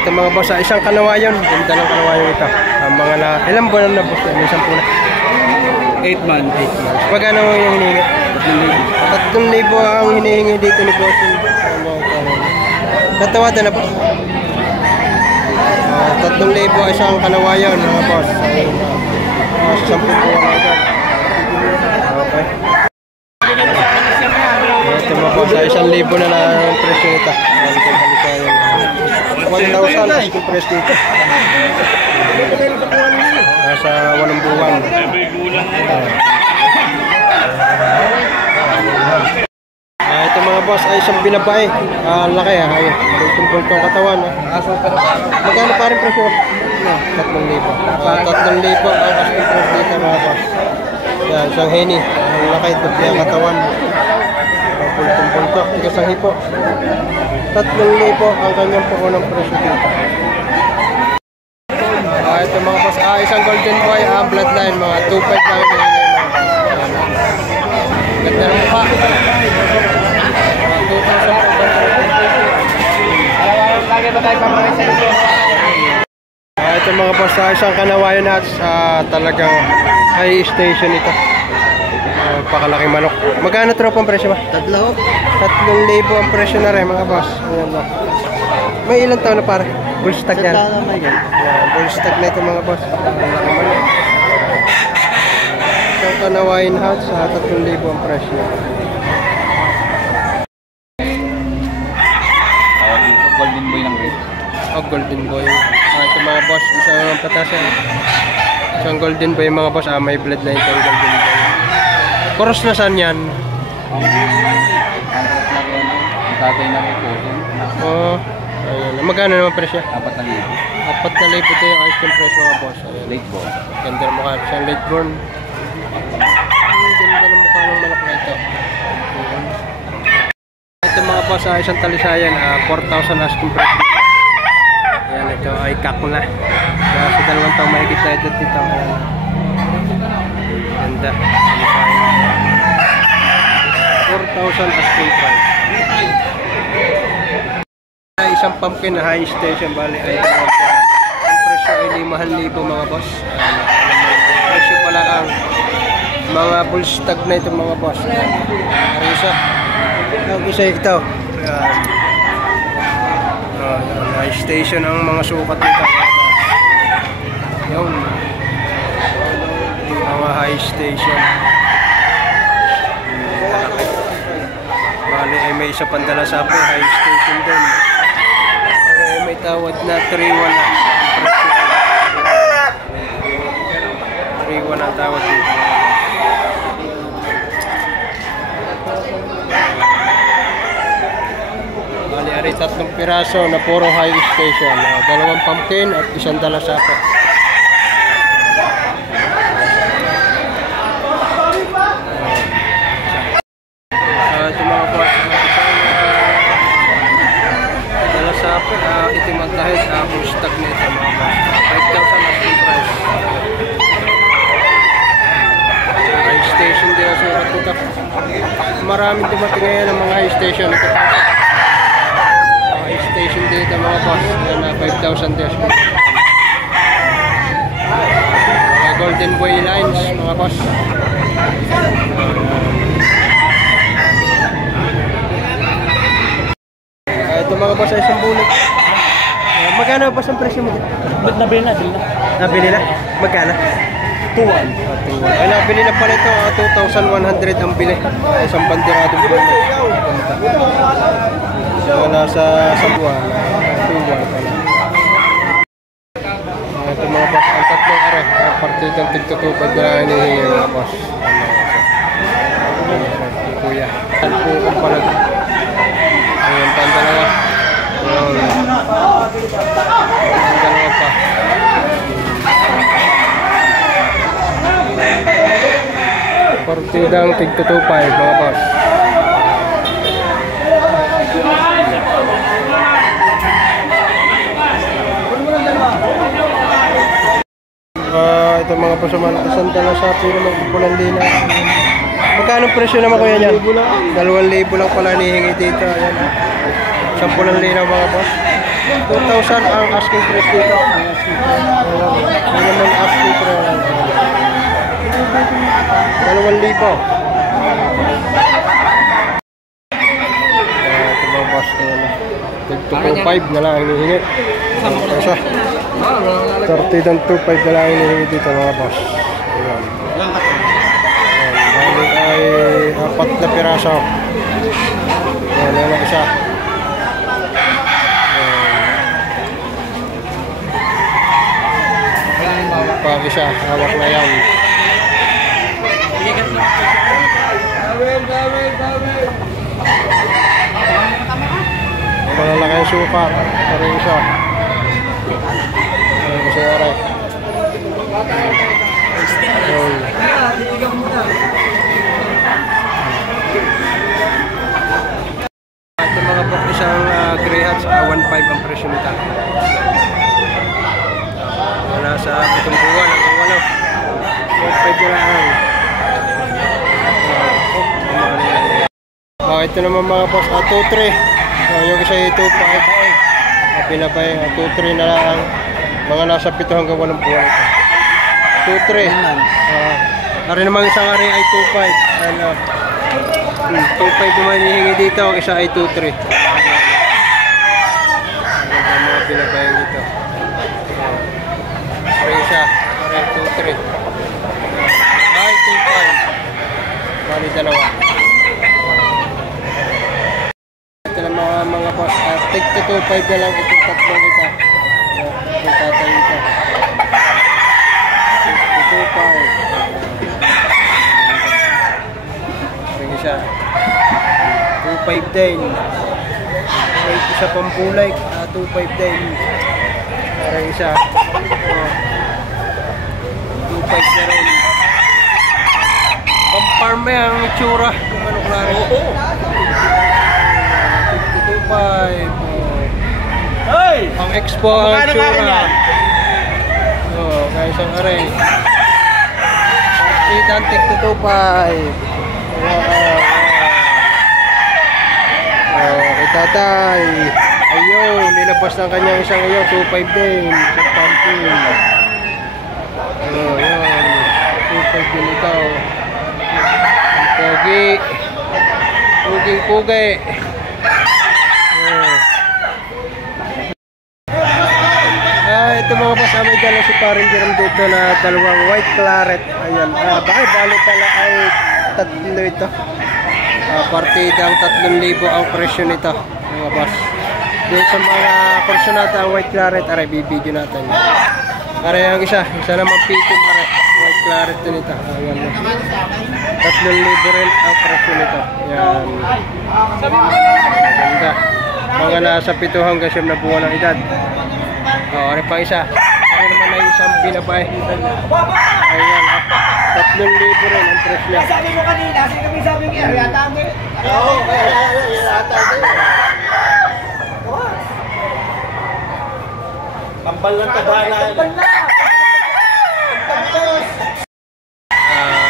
Ito mga boss, isang kanawayon. Ganda ng kanawayon ito. Mga na, ilang buwan na boss? Isang pula. 8 months. Magkano yung hinihingi? 3,000 ang hinihingi dito ni boss. Tatawadan na boss. 3,000 isang kanawayon mga boss. Isang pula na ito. Okay. Ito mga boss, 1,000 na lang ang presyo nito. 1,000 asking price dito. Nasa 8 buwan. Ito mga boss ay isang binabae. Laki ha. Bultong katawan. Magkano pa rin presyo? 3,000. 3,000 ang asking price dito mga boss. Yan, isang heni. Ang laki. Dupli ang katawan. Bultong. Tigas ang hipo. 3,000 ang kanyang puunang presyo dito. Ito mga boss, isang golden boy, bloodline, mga 2.5 lang yung ganda ng mukha. Ito mga boss, isang kanawayon at talagang high station ito. Pakalaking manok. Magkano tropang presyo ba? 3,000 ang presyo na rin mga boss. Ayan lang. May ilang taon na para? Bullstag yan. Bullstag na ito mga boss. Isang kanawayon house sa 3,000 ang presyo. Golden boy ng red. Golden boy. Ito mga boss, isang patasan. Isang golden boy mga boss. May bloodline ito yung golden boy. Koros na saan yan? Ang tatay na may kosin. Ayun. Magkano naman presyo? 4,000. 4,000 ito yung ice cream price mga boss. Ayun. Late born. Ganda ng mukha. Siyang late born. Ganda ng mukha ng manok na ito. Ito mga boss, isang talisayan. 4,000 ice cream price. Ayan, ito ay kak na. Sa 2 taong mahigit na ito dito. Ganda. 4,000 ice cream price. Isang pumpkin na high station, bali ay ang presyo ay 5,000 mga boss. Presyo pala ang mga bullstag na itong mga boss. Ang isa ito. High station ang mga sukat nito. Yung mga high station. Bali ay may isa pandala sa apo, high station din. May tawad na 3,100 ang tawad dito. Bali, ari 3 piraso na puro high station. 2 pumpkin at 1 dala sapo. Ito mga boss, dala sapo, itim ang tahid, bullstag na ito mga boss. 5,000 asking price. High station din ang sukat nito. Maraming dumating ngayon ang mga high station. Ito high station dito mga boss. Yan, 5,000 din. Mga golden boy lines mga boss. Ito mga boss ay isang bulik. Magkano boss ang presyo mo? Nabili na. Nabili na? Magkano? 2,100. Ay, nabili na pala ito. 2,100 ang bili. Isang bandiradong buwan. So, nasa buwan. 2,100 pala. Ito mga boss. Ang tatlong are. Partidang tigtutupad na hinihingi mga boss. Kuya. Ang pukong pala. Ayan pa ang dalawa. Ang dalawa pa. Partidang tigtutupay mga boss. Ito mga boss, isang dala sa piro magpupulan din na. Magkano presyo naman kuya niyan? 2,000 lang pala hinihingi dito. Ayan. 10,000 mga boss. 2,000 ang asking price dito. Ano naman asking price? 2,000. Ito mga boss. 2,500 na lang ang hinihingi. Isa. 30,2,500 na lang ang hinihingi dito mga boss. Ayan. Bali ay 4 na piraso. Ayan, yan ang isa. Pag isa, hawak na yan. Malalaki ang suka. Pero isa. Ayan, kasi aray. Ito mga pok, isang Grey Hats, 1,500 ang presyo nito. Nasa 7 buwan ang walo. 1,500 na lang. Ito naman mga boss, 2,300. Yung isa ay 2,500. Pinabay, 2,300 na lang. Mga nasa 7 hanggang 8 buwan ito. 2,300. Narin naman isang ari ay 2,500. 2,500 naman hihingi dito. Ang isa ay 2,300. Ang mga pinabayan dito. Ari isa. Ari 2,300. Ay 2,500. Bali dalawa. Ito na mga boss. Take to 2,500 na lang. Itong tatlo kita. Itong tatay ito. 2,500. Ito siya. 2,500 din. Ito isa pang bulay. 2,500 din. Parang isa. 2,500 na rin. Pang-farm ba yung itsura? Ano klaro? Oo. 2,500. Ang expo ang itsura. Kaya isang aray. Itantik to 2,500. Kay tatay. Ayun, nilabas ng kanyang isang ayaw. 2,500 din. Sa pumpkin. Ayun. 2,500 din ito. Pogi. Pugi. Ito mga boss, may dala si paring Jerome dito na dalawang white claret. Ayan, bali pala ay 3 ito. Partidang 3,000 ang presyo nito mga boss. Dito sa mga kursunata ang white claret, aray bibidyo natin. Aray ang isa naman pitum aray. White claret din ito. Ayan. 3,000 rin ang presyo nito. Ayan. Maganda. Mga nasa 7 hanggang 9 na buwan ng edad. Ano pa isa? Ano naman ay isang binabay? Ayan, 3,000 rin ang presyo niya. Sabi mo kanina, sabi mo yata mo. Oo, yata mo. Kambal lang tabala.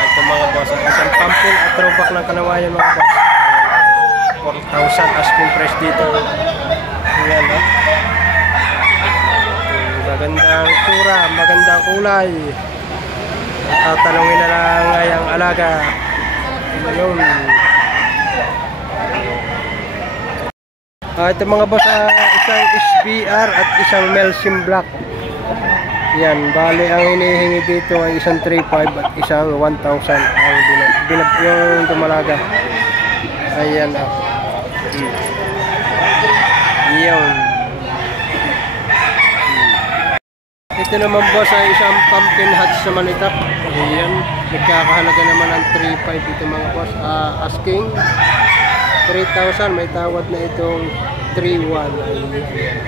Ito mga boss, isang pumpkin at throwback ng Kanawayan mga boss. 4,000 asking price dito. Ayan, no? Magandang tsura, magandang kulay. Tatanungin na lang ngayang alaga. Ayun. Ito mga boss, isang SBR at isang Melsim Black. Yan, bali ang hinihingi dito ay isang 3,500 at isang 1,000 ang yung dumalaga. Ayan. Yan. Ito naman boss ay isang pumpkin hats naman ito. Ayan. Nagkakahalaga naman ang 3,500 dito mga boss. Asking 3,000. May tawad na itong 3,100.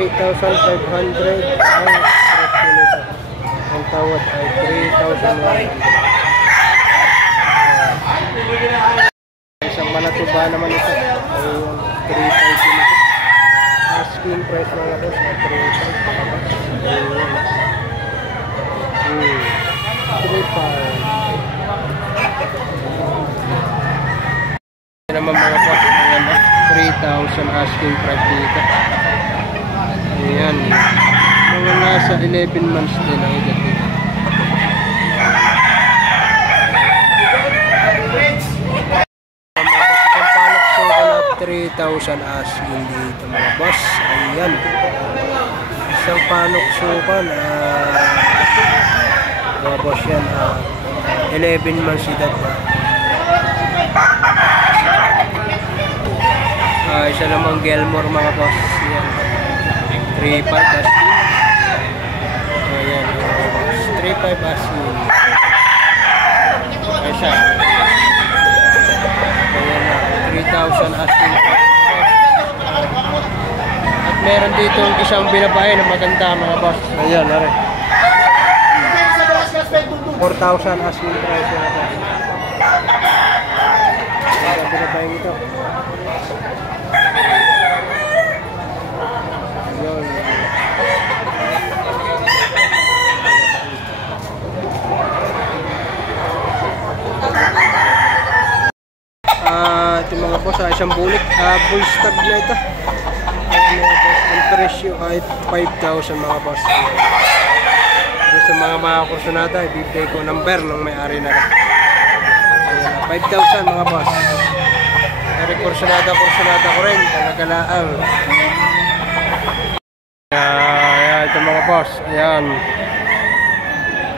3,500 ang presyo nito. Ang tawad ay 3,100. Isang malatuba naman ito. Ay 3,500 nito. Asking price mga boss ay 3,500. Naman mga boss, 3,200 asking price dito. Ayan. Mga nasa 11 months din ang edad dito. Isang panak suka na 3,000 asking dito mga boss. Ayan. Isang panok suka na mga boss yan. 11 months edad na. Isa namang Gelmore mga boss. Yan. 3,500 asking. Ayan. 3,500 asking. Isa. Ayan na. 3,000 asking. At meron dito isang binabae na maganda mga boss. Ayan. 4,000 asking price mga boss. Isang binabae ito. Ito mga boss, isang bulik, bull stag na ito. Ang presyo ay 5,000 mga boss. Sa mga kursunada, ibibigay ko number ng may-ari na rin. 5,000 mga boss. Pero kursunada ko rin, talagalaang. Ayan, ito mga boss, ayan.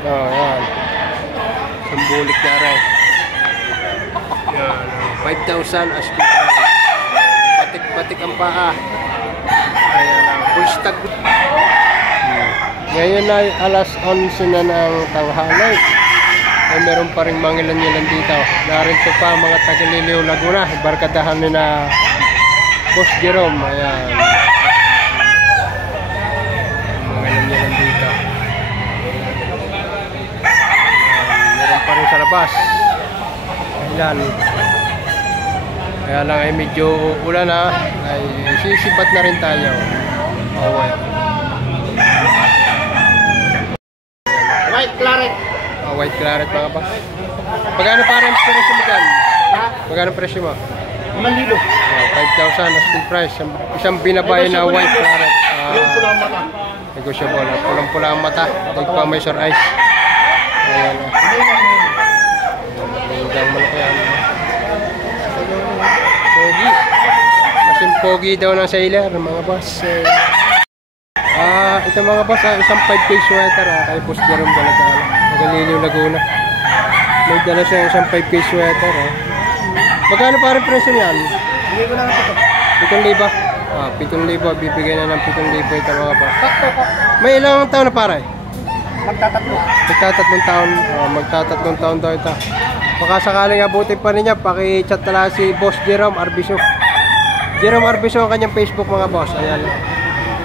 Ayan. Isang bulik na rin. Ayan. 5,000 asking price. Batik-batik ang paa. Ayan lang. Full stock. Ngayon ay alas 11 na ng tanghali. Ay meron pa rin mangilan-ilan dito. Narito pa mga taga-Liliw, Laguna. Barkadahan ni na Boss Jerome. Ayan. Mangilan-ilan dito. Ayan. Meron pa rin sa labas. Ayan. Kaya lang ay medyo ulan na, ay sisipat na rin tayo. Okay. White claret. White claret mga boss. Pagkano parang presyo mo dyan? Pagkano presyo mo? 5,000. 5,000 asking price. Isang binabay na white claret. Yung pulang mata. Negosyable. Pulang-pula ang mata. Take pa may sore eyes. Ayan. Ayan. Malaki yan. Pogi. Kasi pogi daw ng sailor mga boss. Ito mga boss, isang 5K sweater kay Boss Jerome Galatala. Nagaliliw Laguna. May dala siya isang 5K sweater. Magkano pa rin presyo niyan? Bigay ko lang ito. 7,000. 7,000. Bibigay na ng 7,000 ito mga boss. May ilang taon na pare? Magtatatlong taon. Magtatatlong taon daw ito. Baka sakaling abutin pa niya, paki-chat na si Boss Jerome Arbiso. Jerome Arbiso ang kanyang Facebook mga boss. Ayan.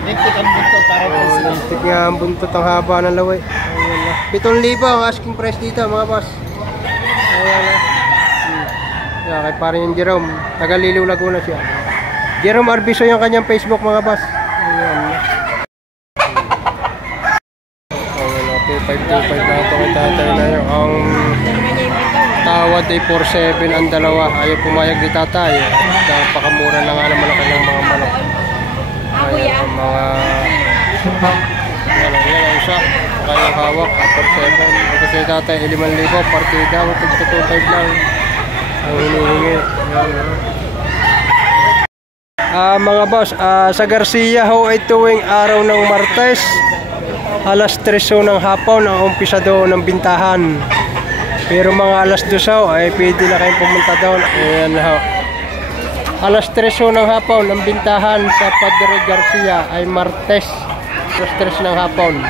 Lintik ang buntot para po sila. Lintik nga ang buntot, ang haba ng laway. 7,000 ang asking price dito mga boss. Ayan. Ayan, kay parang yung Jerome. Taga-Liliw Laguna siya. Jerome Arbiso yung kanyang Facebook mga boss. Ayan. 2,525 na ito kay tatay na yun. Ang tawad ay 4,700 ang dalawa. Ayaw pumayag ni tatay. Napakamura na nga naman ang kanyang mga manok. Ayan ang mga yan ang isa. Kayang hawak 4,700. Kasi tatay 5,000 partida. 2,500 lang ang hinihingi. Mga boss, sa Garcia ho ay tuwing araw ng Martes, alas 3 ng hapon ang umpisa doon ng bintahan. Pero mga alas 2 ay pwede na kayong pumunta doon. Ayan ho. Alas 3 ng hapon ang bintahan sa Padre Garcia ay Martes. Alas 3 ng hapon.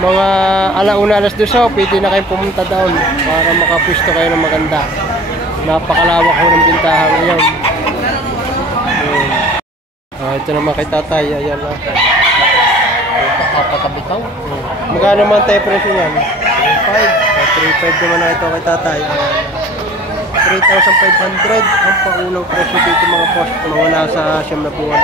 Mga alauna alas 2 pwede na kayong pumunta doon para makapwisto kayo ng maganda. Napakalawak ho ng bintahan ngayon. Ito naman kay tatay. Ayan na. Patabitaw. Magkano naman tayo presyo yan? 3,500 naman na ito kay tatay. 3,500 ang paunang presyo dito mga post. Mga nasa 9 na buwan.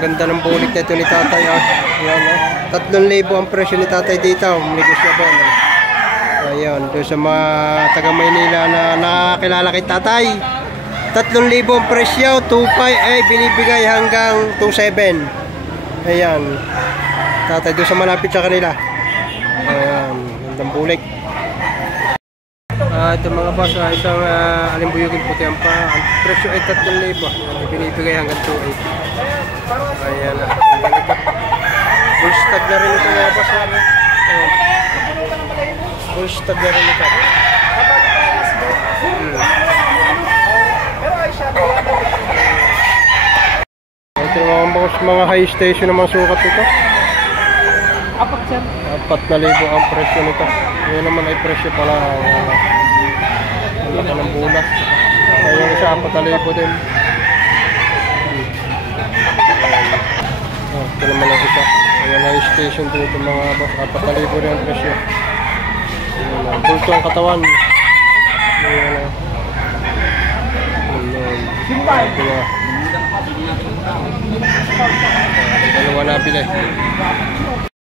Ganda ng bulik na ito ni tatay. 3,000 ang presyo ni tatay dito. Negosyable. Ayun, doon sa mga taga Maynila na nakakilala kay tatay. 3,000 ang presyo, 2.5 ay binibigay hanggang 2.7. Ayan. Tatay doon sa malapit sa kanila. Ayan, gandang bulik. Ito mga boss, isang alimbuyugin puti ang pa. Ang presyo ay 3,000. Binibigay hanggang 2.8. Ayan. Full stag na rin ito mga boss. Full stag na rin ito. Ito mga boss, mga high station na mga sukat ito. 4,000 ang presyo nito. Ngayon naman ay presyo pala laki ng bulas. Yung isa 4,000 din. Ito naman ang isa. Ayan, high station dito mga boss. 4,000 rin ang presyo. Bulto ang katawan. Ayan. Dalawa na bili.